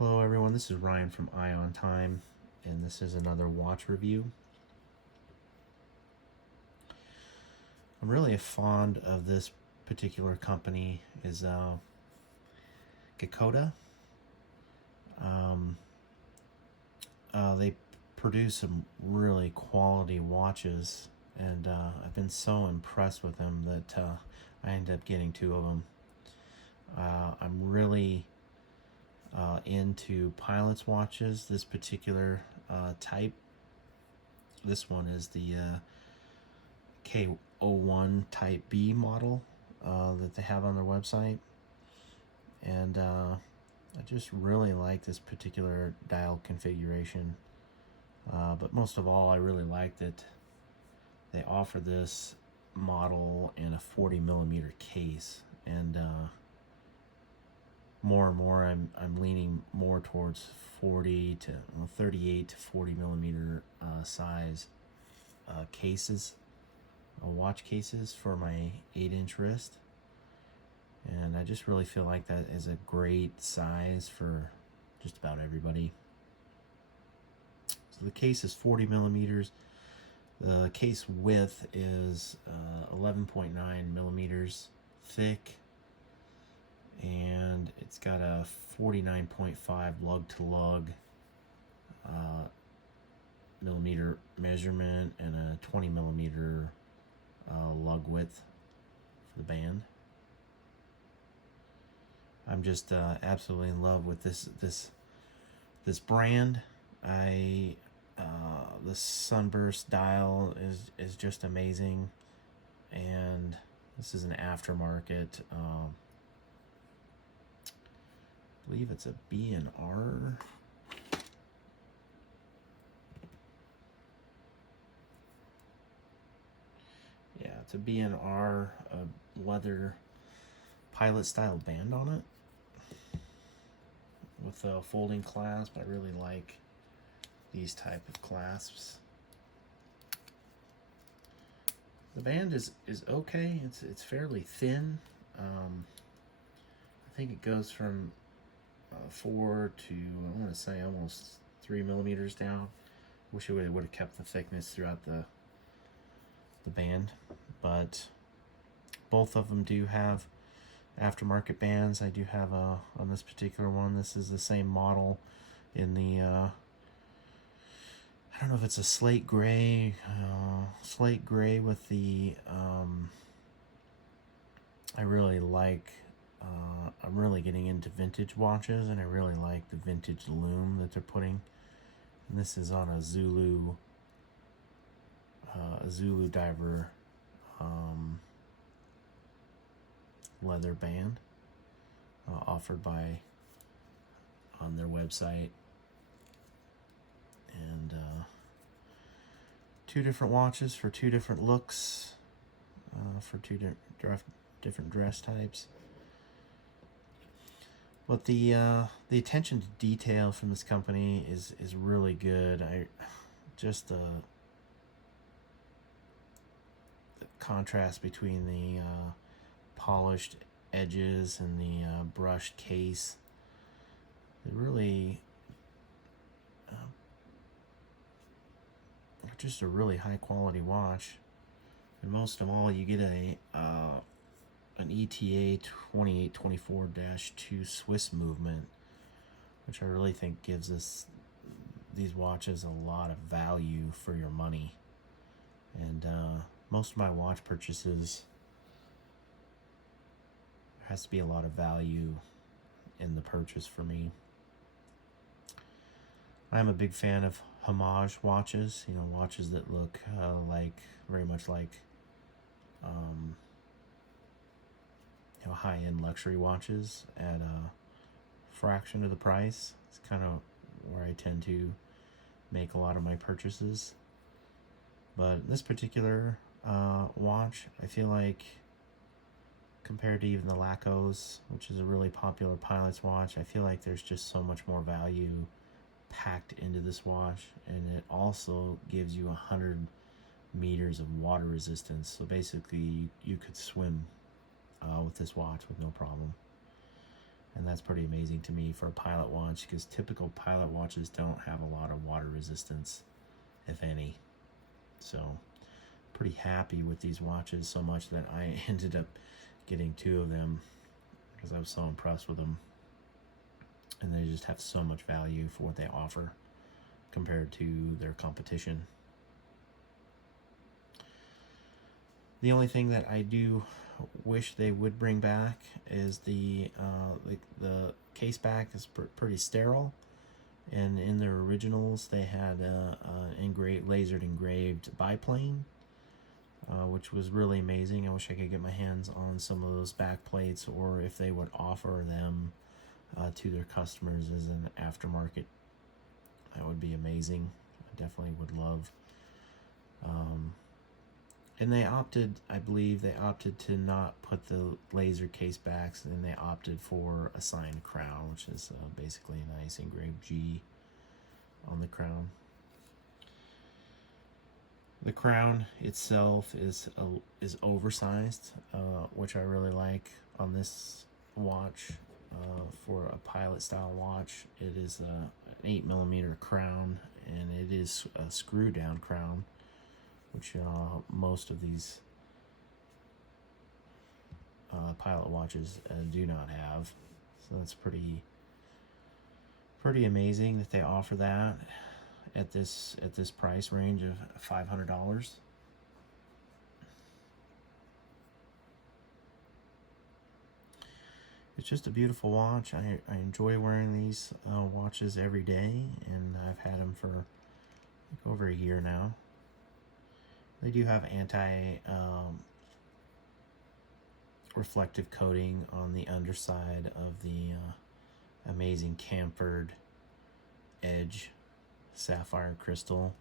Hello everyone, this is Ryan from Ion Time, and this is another watch review. I'm really fond of this particular company, is Geckota. They produce some really quality watches, and I've been so impressed with them that I ended up getting two of them. I'm really into pilot's watches. This particular type, this one is the K-01 Type B model that they have on their website, and I just really like this particular dial configuration, but most of all I really like that they offer this model in a 40mm case, and more and more I'm leaning more towards 38 to 40mm size cases, watch cases for my 8-inch wrist, and I just really feel like that is a great size for just about everybody. So the case is 40mm. The case width is 11.9 millimeters thick, and it's got a 49.5 lug to lug millimeter measurement and a 20mm lug width for the band. I'm just absolutely in love with this brand. The sunburst dial is just amazing, and this is an aftermarket. I believe it's a B&R. Yeah, it's a B&R leather pilot style band on it with a folding clasp. I really like these type of clasps. The band is okay. It's fairly thin. I think it goes from 4 to, I want to say, almost 3mm down. Wish it would have kept the thickness throughout the band, but both of them do have aftermarket bands. I do have on this particular one. This is the same model in the I don't know if it's a slate gray with the I really like I'm really getting into vintage watches, and I really like the vintage lume that they're putting. And this is on a Zulu diver leather band offered by on their website, and two different watches for two different looks, for two different dress types. But the attention to detail from this company is really good. I just the contrast between the polished edges and the brushed case. It really just a really high quality watch. And most of all, you get an ETA 2824-2 Swiss movement, which I really think gives these watches a lot of value for your money. And most of my watch purchases, there has to be a lot of value in the purchase for me. I'm a big fan of homage watches, watches that look very much like high-end luxury watches at a fraction of the price. It's kind of where I tend to make a lot of my purchases. But this particular watch, I feel like, compared to even the Lacos, which is a really popular pilot's watch, I feel like there's just so much more value packed into this watch, and it also gives you 100 meters of water resistance. So basically you could swim with this watch with no problem. And that's pretty amazing to me for a pilot watch, because typical pilot watches don't have a lot of water resistance, if any. So pretty happy with these watches, so much that I ended up getting 2 of them because I was so impressed with them. And they just have so much value for what they offer compared to their competition. The only thing that I do wish they would bring back is the case back is pretty sterile, and in their originals they had lasered engraved biplane, which was really amazing. I wish I could get my hands on some of those back plates, or if they would offer them to their customers as an aftermarket. That would be amazing. I definitely would love. And they opted, I believe they opted to not put the laser case backs, and they opted for a signed crown, which is basically a nice engraved G on the crown. The crown itself is oversized, which I really like on this watch. For a pilot style watch, it is an 8mm crown, and it is a screw down crown, which most of these pilot watches do not have. So that's pretty amazing that they offer that at this price range of $500. It's just a beautiful watch. I enjoy wearing these watches every day, and I've had them for like over a year now. They do have reflective coating on the underside of the amazing chamfered edge sapphire crystal.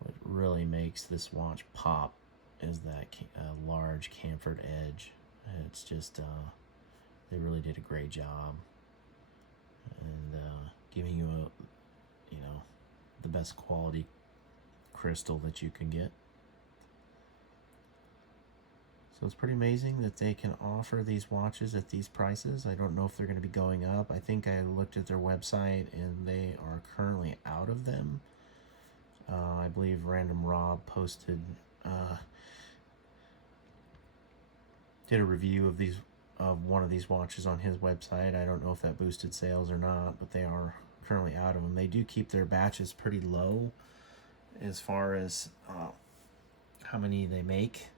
What really makes this watch pop is that large chamfered edge. It's just they really did a great job, and giving you the best quality crystal that you can get. So it's pretty amazing that they can offer these watches at these prices. I don't know if they're going to be going up. I think I looked at their website and they are currently out of them. I believe Random Rob posted, did a review of one of these watches on his website. I don't know if that boosted sales or not, but they are currently out of them. They do keep their batches pretty low as far as how many they make,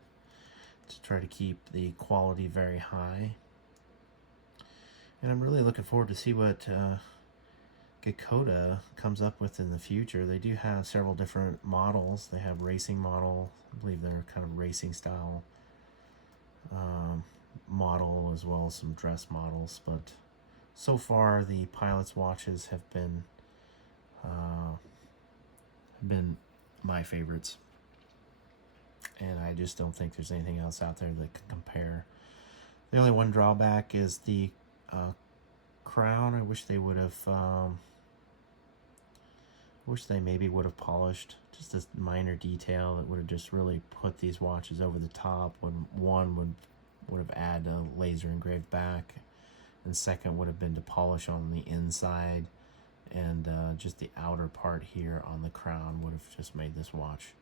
to try to keep the quality very high. And I'm really looking forward to see what Geckota comes up with in the future. They do have several different models. They have racing model, I believe they're kind of racing style model, as well as some dress models. But so far the pilot's watches have been my favorites, and I just don't think there's anything else out there that can compare. The only one drawback is the crown. I wish they would have maybe would have polished just a minor detail that would have just really put these watches over the top. When one would have added a laser engraved back, and second would have been to polish on the inside, and just the outer part here on the crown would have just made this watch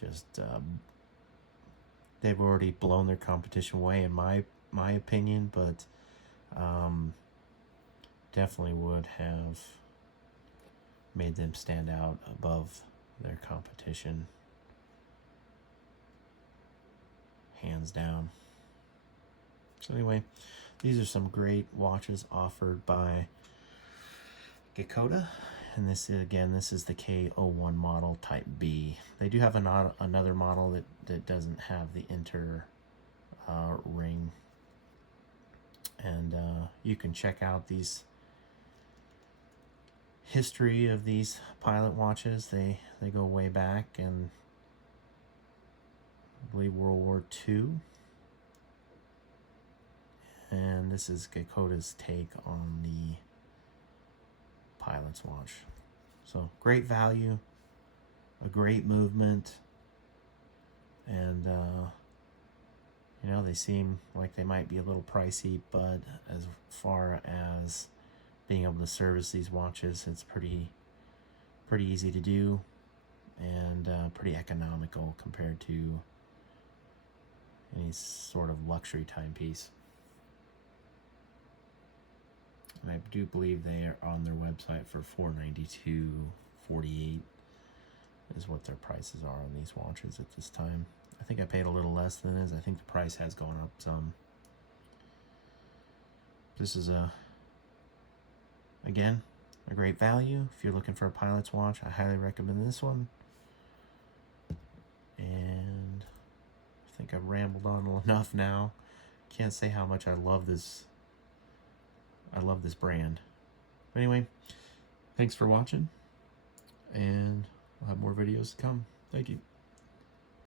just they've already blown their competition away in my opinion, but definitely would have made them stand out above their competition, hands down. So anyway, these are some great watches offered by Geckota, and this is the K-01 model Type B. They do have another model that doesn't have the inter ring, and you can check out these history of these pilot watches. They go way back, and I believe World War II. And this is Geckota's take on the pilot's watch. So great value, a great movement, and You know, they seem like they might be a little pricey, but as far as being able to service these watches, it's pretty easy to do, and pretty economical compared to any sort of luxury timepiece. And I do believe they are on their website for $492.48 is what their prices are on these watches at this time. I think I paid a little less than this. I think the price has gone up some. This is again, a great value. If you're looking for a pilot's watch, I highly recommend this one. And I think I've rambled on enough now. Can't say how much I love this. I love this brand. Anyway, thanks for watching, and I'll have more videos to come. Thank you.